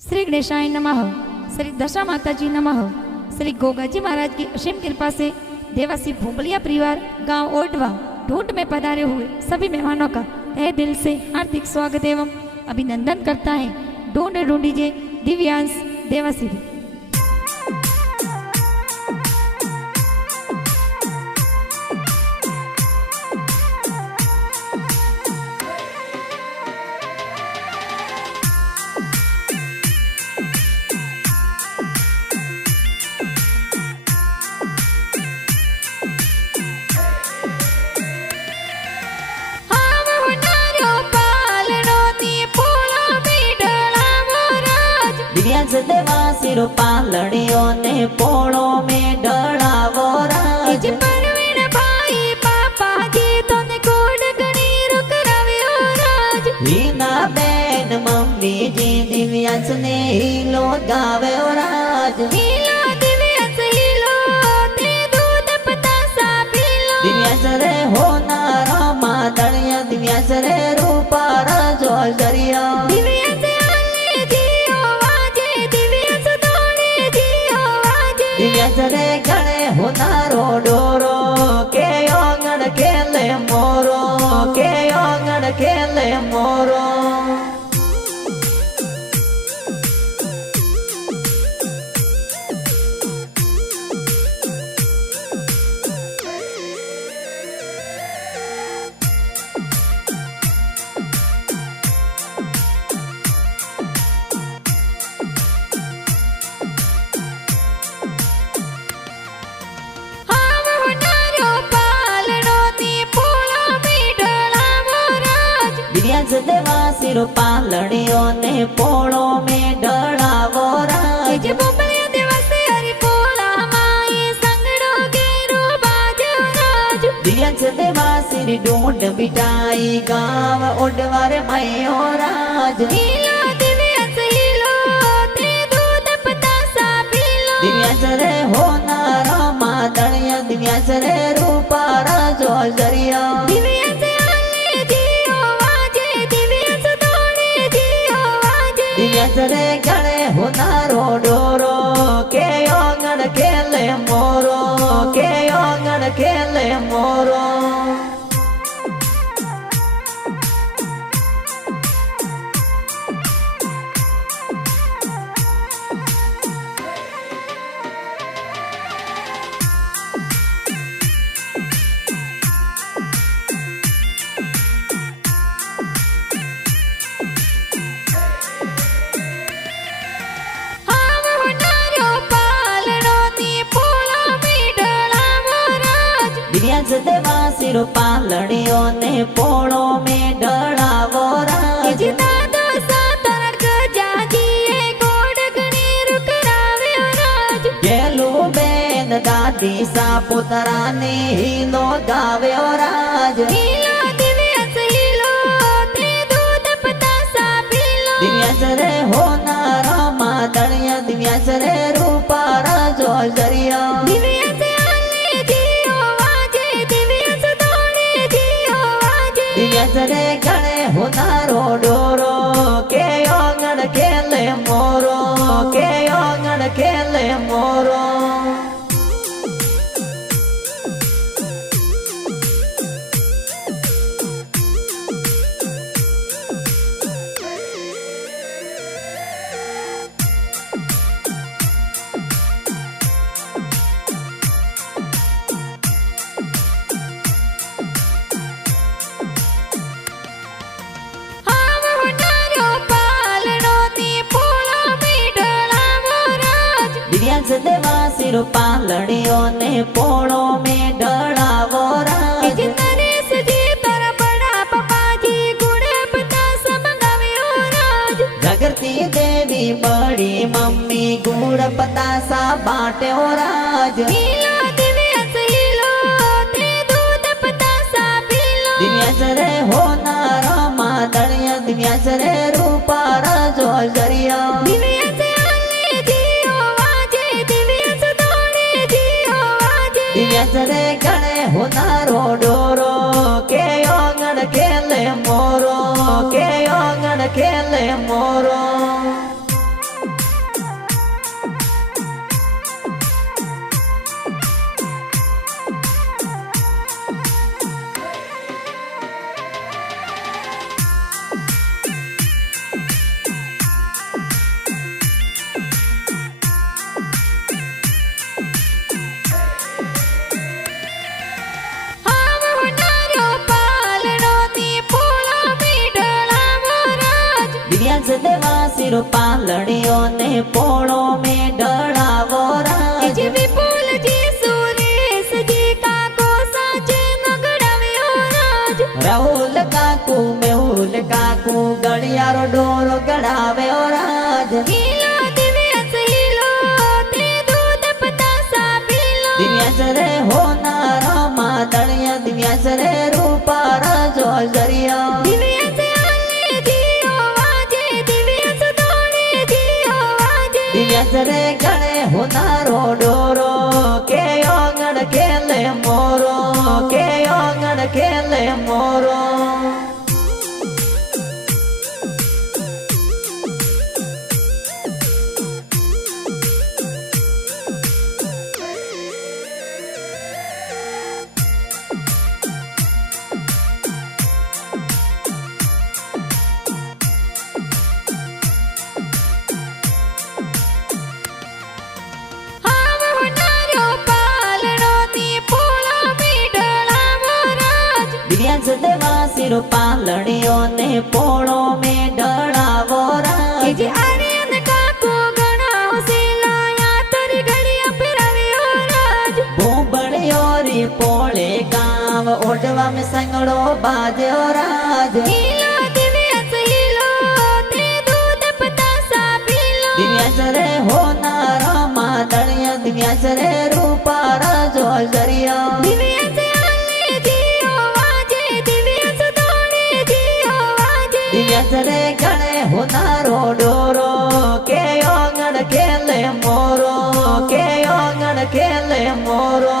श्री गणेशाय नमः। श्री दशा माता जी नमः। श्री गोगाजी महाराज की असीम कृपा से देवासी भोंबलिया परिवार गांव ओडवा ढूंढ में पधारे हुए सभी मेहमानों का तहे दिल से हार्दिक स्वागत एवं अभिनंदन करता है ढूंढ ढूंढीजे दिव्यांश देवासी। दिव्यांश देवासी रो पालड़ियों ने पोड़ो में डड़ावो राज। परवीन भाई पापा जी तो ने कोड गणी रुक रवियो राज। हीना बेन मम्मी जी दिव्यांश ने हीलो गावे राज। हीलो दिव्यांश हीलो ते दूध पतासा पीलो। दिव्यांश रे होना रामा दड़िया दिव्यांश रे रूपा राजो जरिया। दिव्यांश आले जियो वाजे दिव्यांश दौड़े जियो वाजे। दिव्यांश रे गणे होनारो डोरो के ओंगण खेले मोरो के ओंगण खेले मोरो। दिव्यांश देवासी रो पालड़ियों ने पोड़ो में डड़ावो राज। बोंबलिया देवासी हरि पोला माई संगड़ो गेरो बाजो राज। दिव्यांश देवासी री ढूंढ बिटाई गाँव ओडवारे मयो राज। हीलो दिव्यांश हीलो ते दूध पतासा पीलो। दिव्यांश रे होना रामा दड़िया दिव्यांश रे रूपा राजो जरिया। दिव्यांश आले जियो वाजे दिव्यांश दौड़े जियो वाजे। दिव्यांश रे गणे होनारो डोरो के ओंगण खेले मोरो के ओंगण खेले मोरो। दिव्यांश देवासी रो पालड़ियों ने पोड़ो में डड़ावो राज। दादा सातरक जाजिए कोड गणी रुक राव्यो राज। गेलू बेन दादी सापुतरा ने हीलो गाव्यो राज। हीलो दिव्यांश हीलो ते दूध पतासा पीलो। दिव्यांश रे होना रामा दड़िया दिव्यांश रे रूपा राजो जरिया। दिव्यांश आले जियो वाजे दिव्यांश दौड़े जियो वाजे। दिव्यांश रे गणे होनारो डोरो के ओंगण खेले मोरो के ओंगण खेले मोरो। दिव्यांश देवासी रो पालड़ियों ने पोड़ो में डड़ावो राज। नरेश जी तारा बड़ा पापा जी गुड़ पतासा मंगाव्यो राज। जागृति देवी बड़ी मम्मी गुड़ पतासा बाट्यो राज। हीलो दिव्यांश हीलो ते दूध पतासा पीलो। दिव्यांश रे होना रामा दड़िया दिव्यांश रे रूपा राजो जरिया। दिव्यांश आले जियो वाजे दिव्यांश दौड़े जियो वाजे। दिव्यांश रे गणे होनारो डोरो के ओंगण खेले मोरो के ओंगण खेले मोरो। सिर पालड़ियों ने पोड़ो में डरावो राज जी विपुल जी सुरेश जी काको साचे नगड़ाव्यो राज राहुल काकू मेहुल काकू गड़ियारो डोरो गड़ावे राज हीलो दिव्यांश हीलो ते दूध पतासा पीलो दिव्यांश रे होनार मादड़िया दिव्यांश रे रूपा राजो जरिया दिव्यांश आले जियो वाजे दिव्यांश दौड़े जियो वाजे दिव्यांश रे गणे होनारो डोरो के ओंगण खेले मोरो के ओंगण खेले मोरो हाव होनारो पालड़ो नी पोळो मीडळावो राज दिव्यांश देवा सिर पालड़ियों ने पोड़ो में डरावो के राज जी आर्यन काको गणा होसिलाया तरी घड़िया पिराव्यो राज भूबड़ियो री पोळे गांव ओडवा में संगड़ो बाजो राज हीलो दिव्यांश हीलो ते दूध पतासा पीलो दिव्यांश रे होनार मादड़िया दिव्यांश रे रूपा राजो जरिया दिव्यांश आले जियो वाजे दिव्यांश दौड़े जियो वाजे दिव्यांश रे गणे होनारो डोरो के ओंगण खेले मोरो के ओंगण खेले मोरो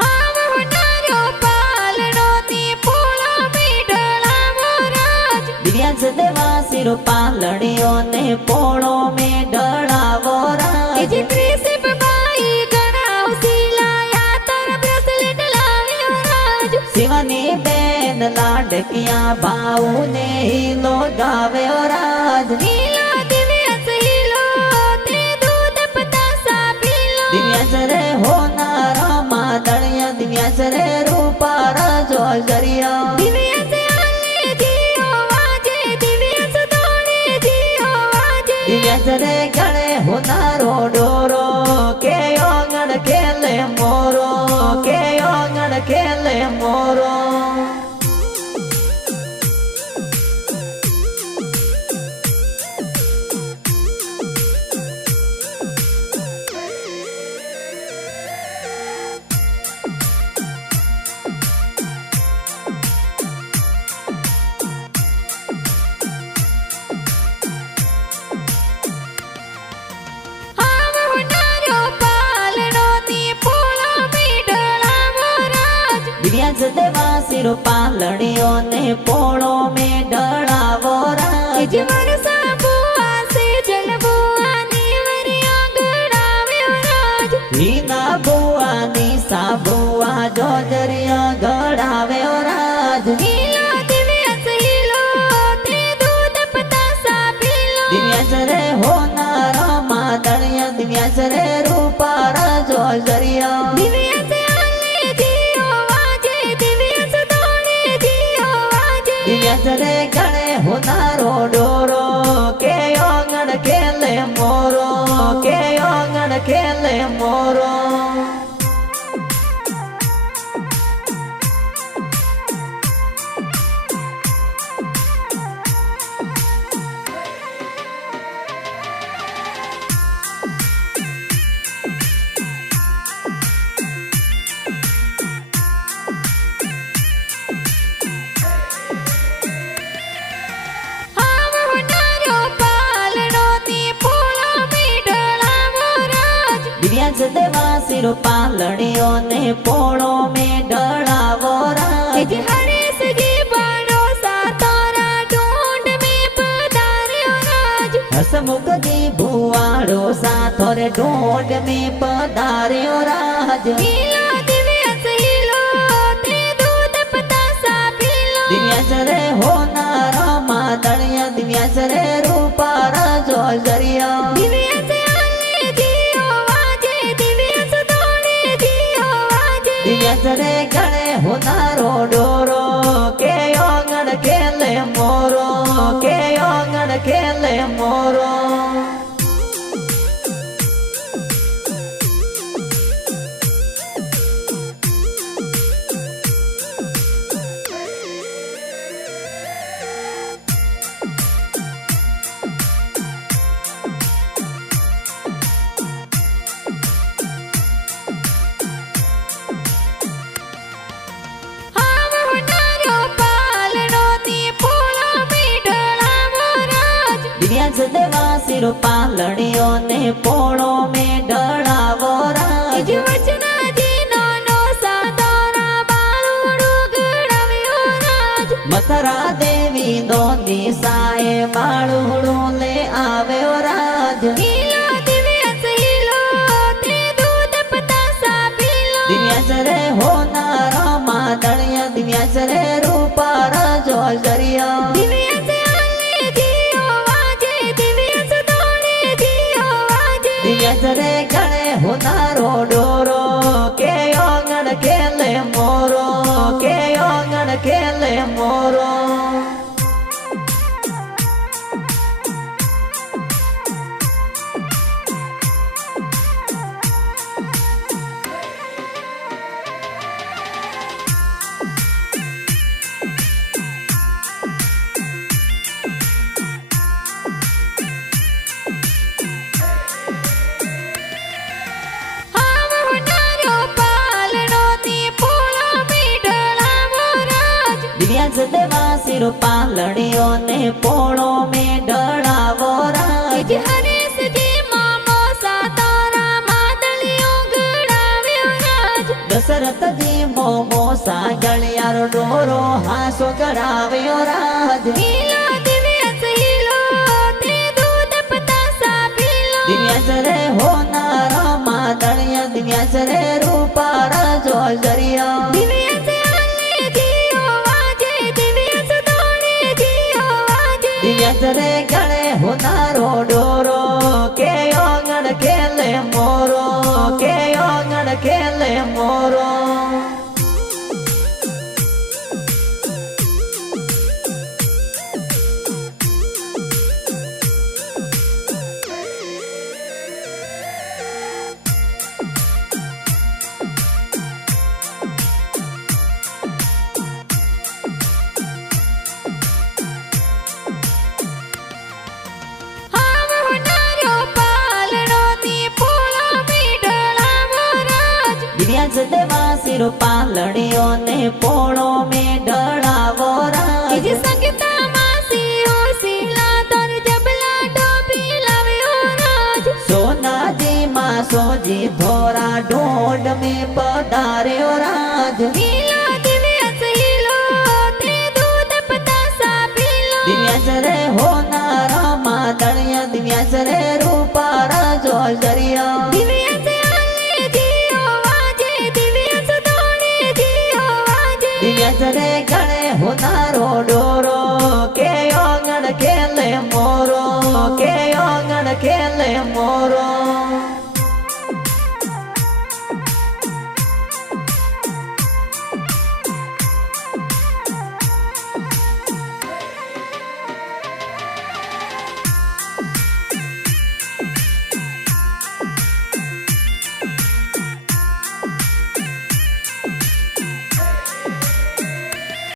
हाव होनारो पालड़ो नी पोळो मीडळावो राज दिव्यांश देवा सिर पालड़ियों ने पोड़ो में डरावो के जी राज क्रिसिप बाई गणा होसिलाया तर ब्रेसलेट लाव्यो राज शिवनी बेन लाडकिया भाऊ ने हीलो गावे राज हीलो दिव्यांश हीलो ते दूध पतासा पीलो दिव्यांश रे होनार मादड़िया दिव्यांश रे रूपा राजो जरिया दिव्यांश आले जियो वाजे दिव्यांश दौड़े जियो वाजे दिव्यांश रे गणे होनारो डोरो के ओंगण खेले मोरो के ओंगण खेले मोरो हाव होनारो पालड़ो नी पोळो मीडळावो राज दिव्यांश देवा सिर पालड़ियों ने पोड़ो में डरावो के जी राज वरसा बुआ से जल बुआ नी वरिया गड़ाव्यो राज हीना बुआ निशा बुआ जो जरिया गड़ावे राज हीलो दिव्यांश हीलो ते दूध पतासा पीलो दिव्यांश रे होनार मादड़िया दिव्यांश रे रूपा राजो जरिया दिव्यांश आले जियो वाजे दिव्यांश दौड़े जियो वाजे दिव्यांश रे गणे होनारो डोरो के ओंगण खेले मोरो के ओंगण खेले मोरो हाव होनारो पालड़ो नी पोळो मीडळावो राज दिव्यांश देवा सिर पालड़ियों ने पोड़ो में डरावो के जी राज हरेश जी बड़ो सा तोरा ढूंढ में पधार्यो राज हसमुख जी भुआड़ो साथोरे ढोंड में पधार्यो राज हीलो दिव्यांश हीलो દિવ્યાંશ દેવા શિર પાલણીઓ ને પોળો મેં ઢળાવો રાજ મથરા દેવી નો દિશાએ બાળુડું લે આવ્યો રાજ દિવ્યાંશ રે હોનારો માદણિયા દિવ્યાંશ રે રૂપા રજો જરિયા દિવ્યાંશ રે ગણે હોનારો ડોરો કે ઓગણ ખેલે મોરો કે ઓગણ ખેલે મોરો દિવ્યાંશ દેવા શિર પાલણીઓ ને પોળો મેં ઢળાવો રાજ દશરથજી મોમો સાગળિયાર ડોરો હાસો ગળાવ્યો રાજ દિવ્યાંશ રે હોનારો માદણિયા દિવ્યાંશ રે રૂપા રજો જરિયા દિવ્યાંશ રે ગણે હોનારો ડોરો કે ઓગણ ખેલે મોરો કે ઓગણ ખેલે મોરો દિવ્યાંશ દેવા શિર પાલણીઓ ને પોળો મેં ઢળાવો રાજ સોનાજી માં સોજી ધોરા ઢોંડ મેં પધાર્યો રાજ દિવ્યાંશ રે હોનારા માદણિયા દિવ્યાંશ રે રૂપા રજો જરિયા દિવ્યાંશ રે ગણે હોનારો ડોરો કે ઓગણ ખેલે મોરો કે ઓગણ ખેલે મોરો